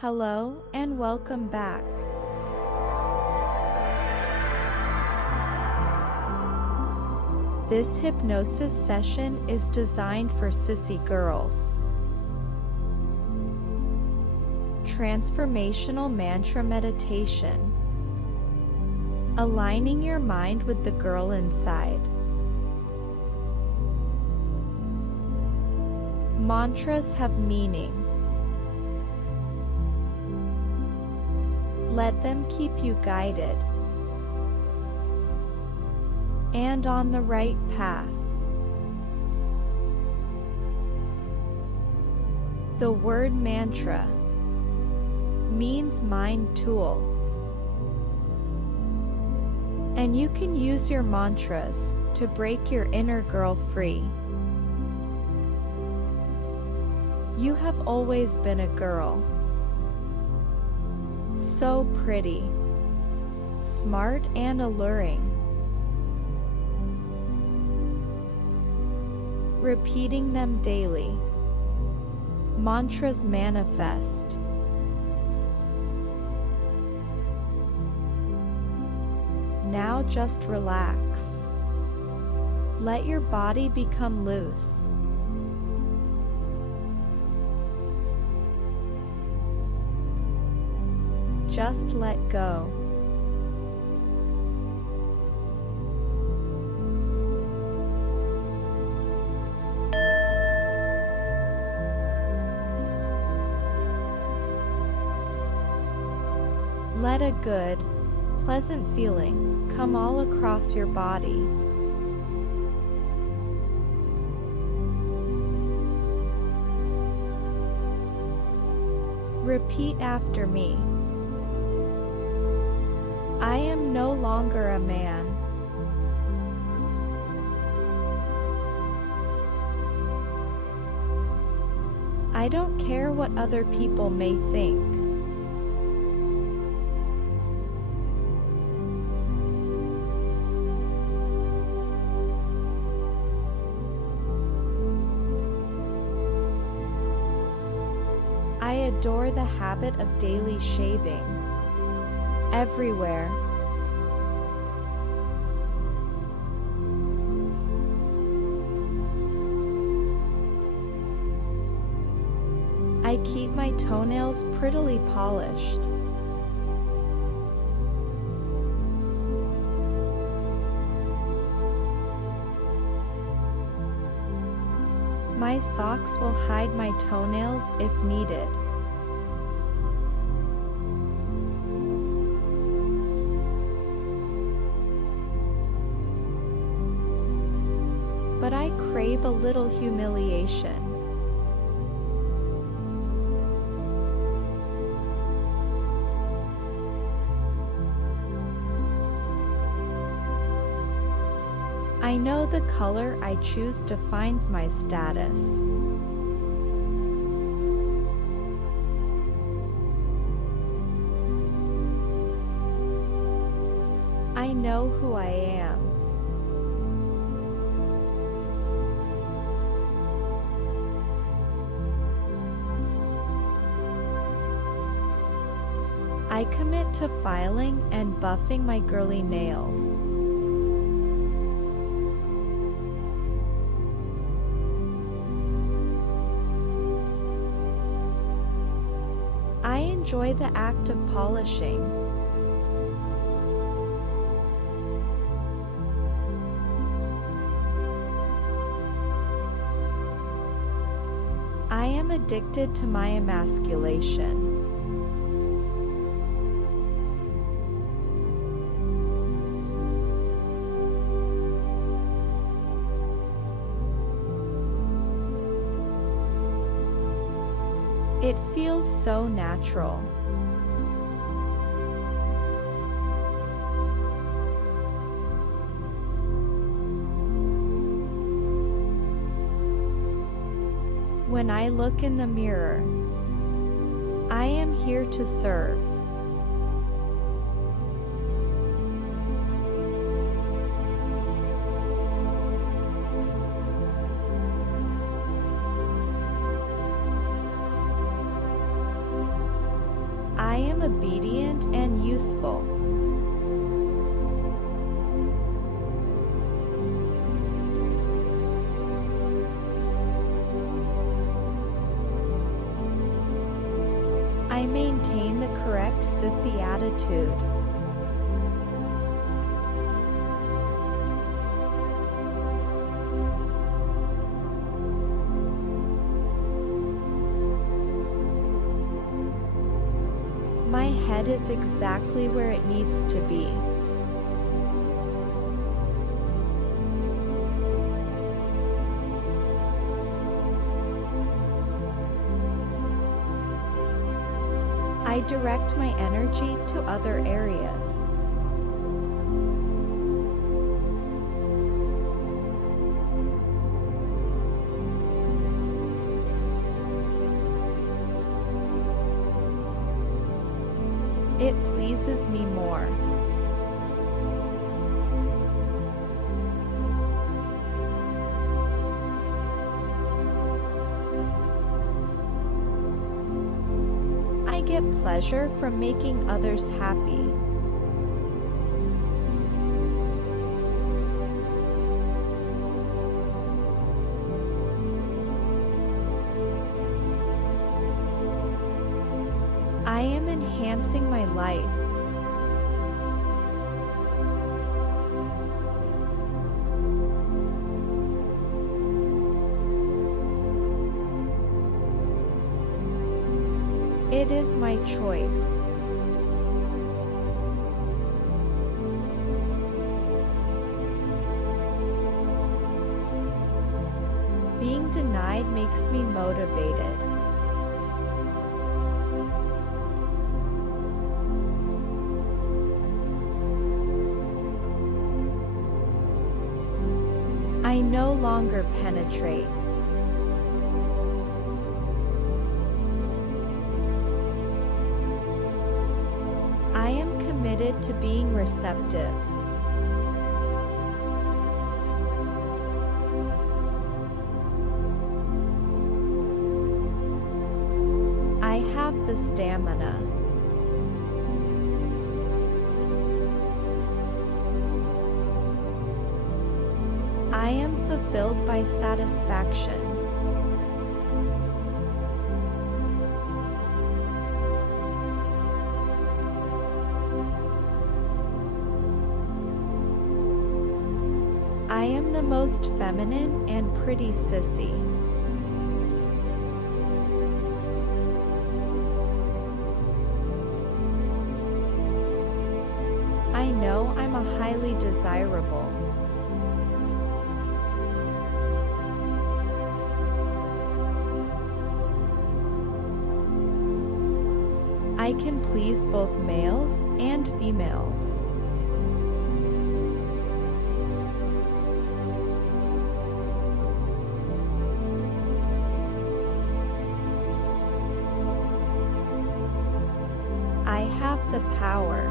Hello and welcome back. This hypnosis session is designed for sissy girls. Transformational mantra meditation. Aligning your mind with the girl inside. Mantras have meaning. Let them keep you guided and on the right path. The word mantra means mind tool, and you can use your mantras to break your inner girl free. You have always been a girl. So pretty, smart and alluring. Repeating them daily. Mantras manifest. Now just relax. Let your body become loose. Just let go. Let a good, pleasant feeling come all across your body. Repeat after me. I am no longer a man. I don't care what other people may think. I adore the habit of daily shaving. Everywhere. I keep my toenails prettily polished. My socks will hide my toenails if needed. But I crave a little humiliation. I know the color I choose defines my status. I know who I am. I commit to filing and buffing my girly nails. I enjoy the act of polishing. I am addicted to my emasculation. It feels so natural. When I look in the mirror, I am here to serve. I am obedient and useful. I maintain the correct sissy attitude. My head is exactly where it needs to be. I direct my energy to other areas. It pleases me more. I get pleasure from making others happy. I am enhancing my life. It is my choice. Being denied makes me motivated. I no longer penetrate. I am committed to being receptive. I have the stamina. I am fulfilled by satisfaction. I am the most feminine and pretty sissy. I know I'm a highly desirable. I can please both males and females. I have the power.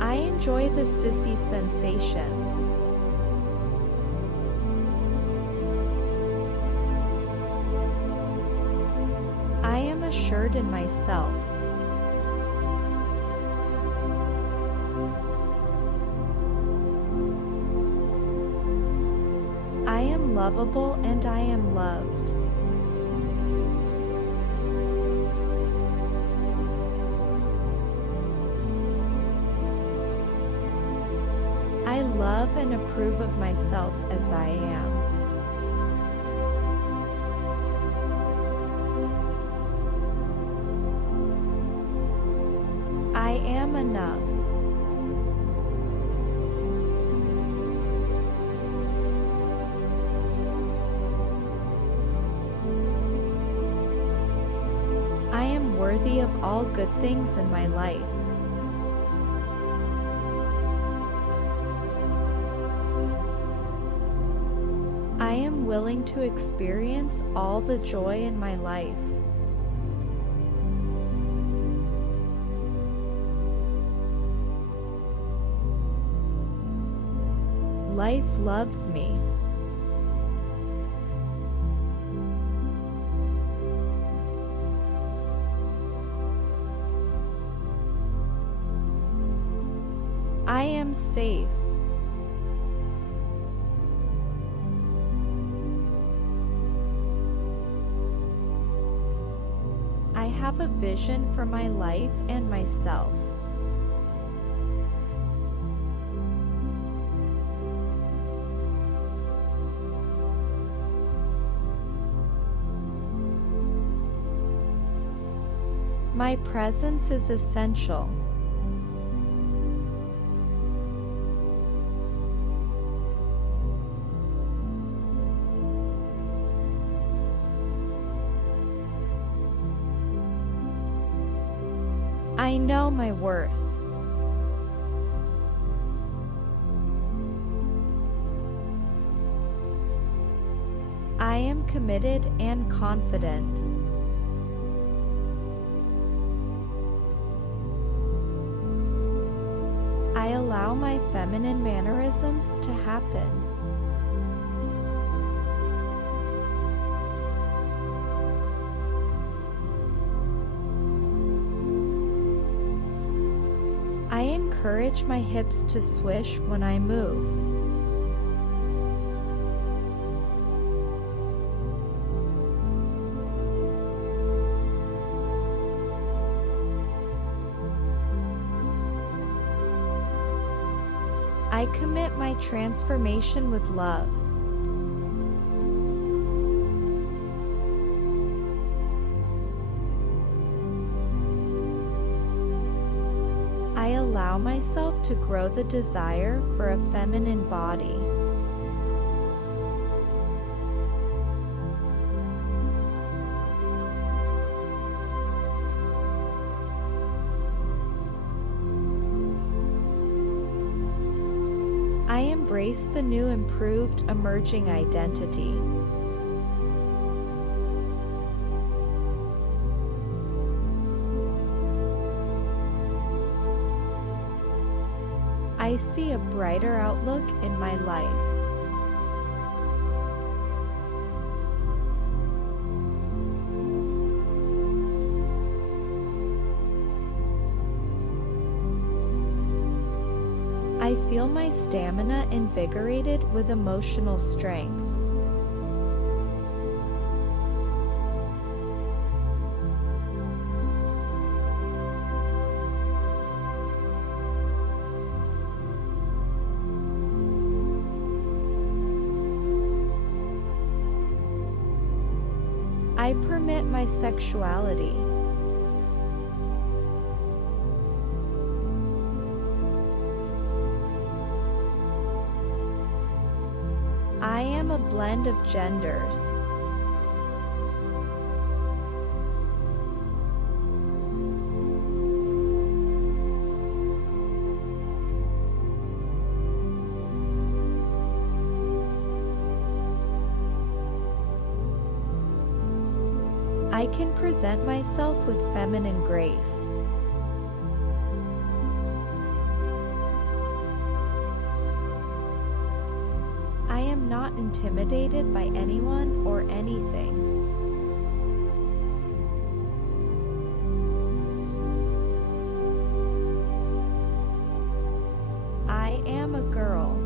I enjoy the sissy sensations. I am assured in myself. I am lovable and I am loved. I love and approve of myself as I am. I am enough. I am worthy of all good things in my life. I am willing to experience all the joy in my life. life loves me. I am safe. I have a vision for my life and myself. My presence is essential. I know my worth. I am committed and confident. I allow my feminine mannerisms to happen. I encourage my hips to swish when I move. I commit my transformation with love. I allow myself to grow the desire for a feminine body. I embrace the new, improved, emerging identity. I see a brighter outlook in my life. I feel my stamina invigorated with emotional strength. I permit my sexuality. I am a blend of genders. I can present myself with feminine grace. I am not intimidated by anyone or anything. I am a girl.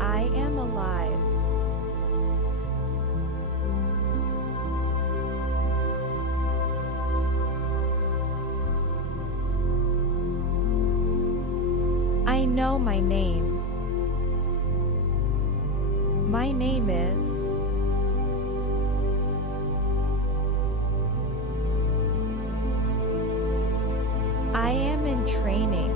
I am alive. I know my name. My name is. I am in training.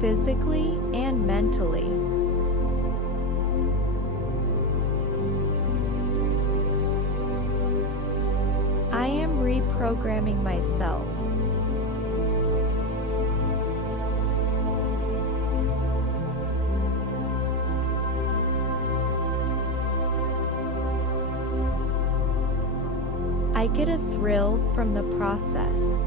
Physically and mentally. I am reprogramming myself. I I get a thrill from the process.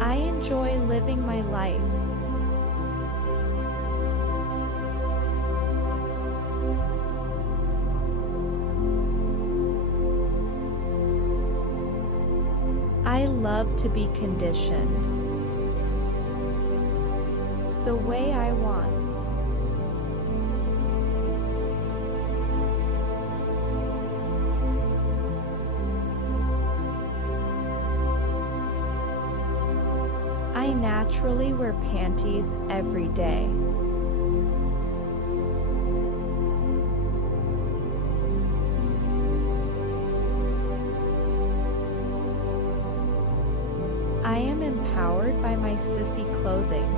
I enjoy living my life. I love to be conditioned the way I want. I naturally wear panties every day. I am empowered by my sissy clothing.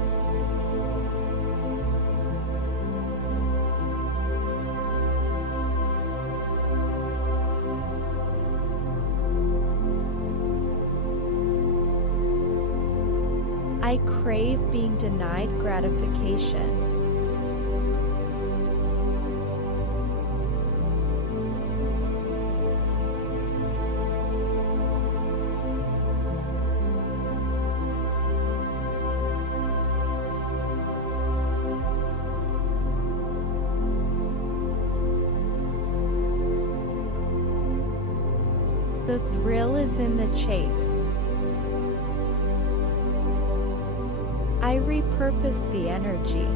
I crave being denied gratification. The thrill is in the chase. I repurpose the energy.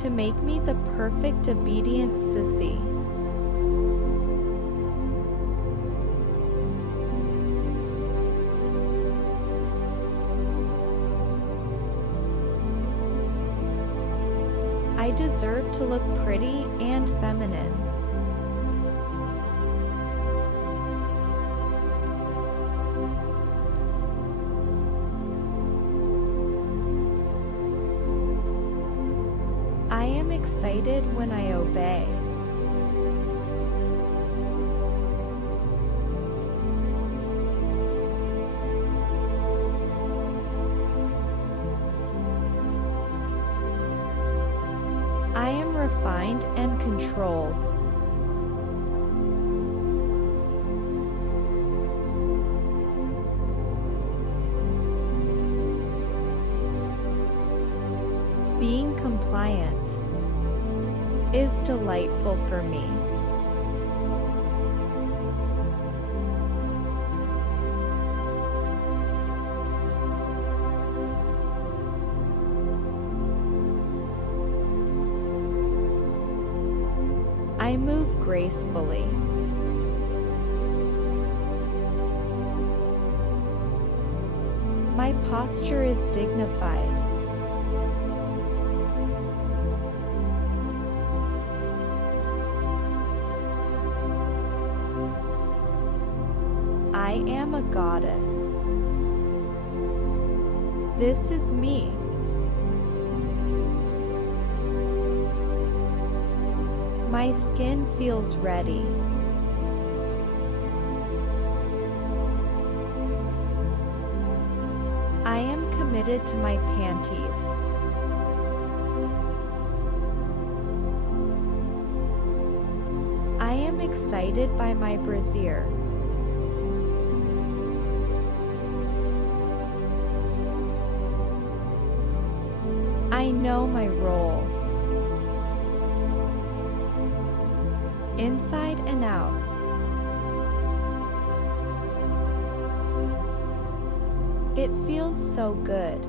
To make me the perfect obedient sissy. I deserve to look pretty and feminine. I am excited when I obey. I am refined and controlled. Being compliant is delightful for me. I move gracefully. My posture is dignified. I am a goddess. This is me. My skin feels ready. I am committed to my panties. I am excited by my brassiere. I know my role. Inside and out. It feels so good.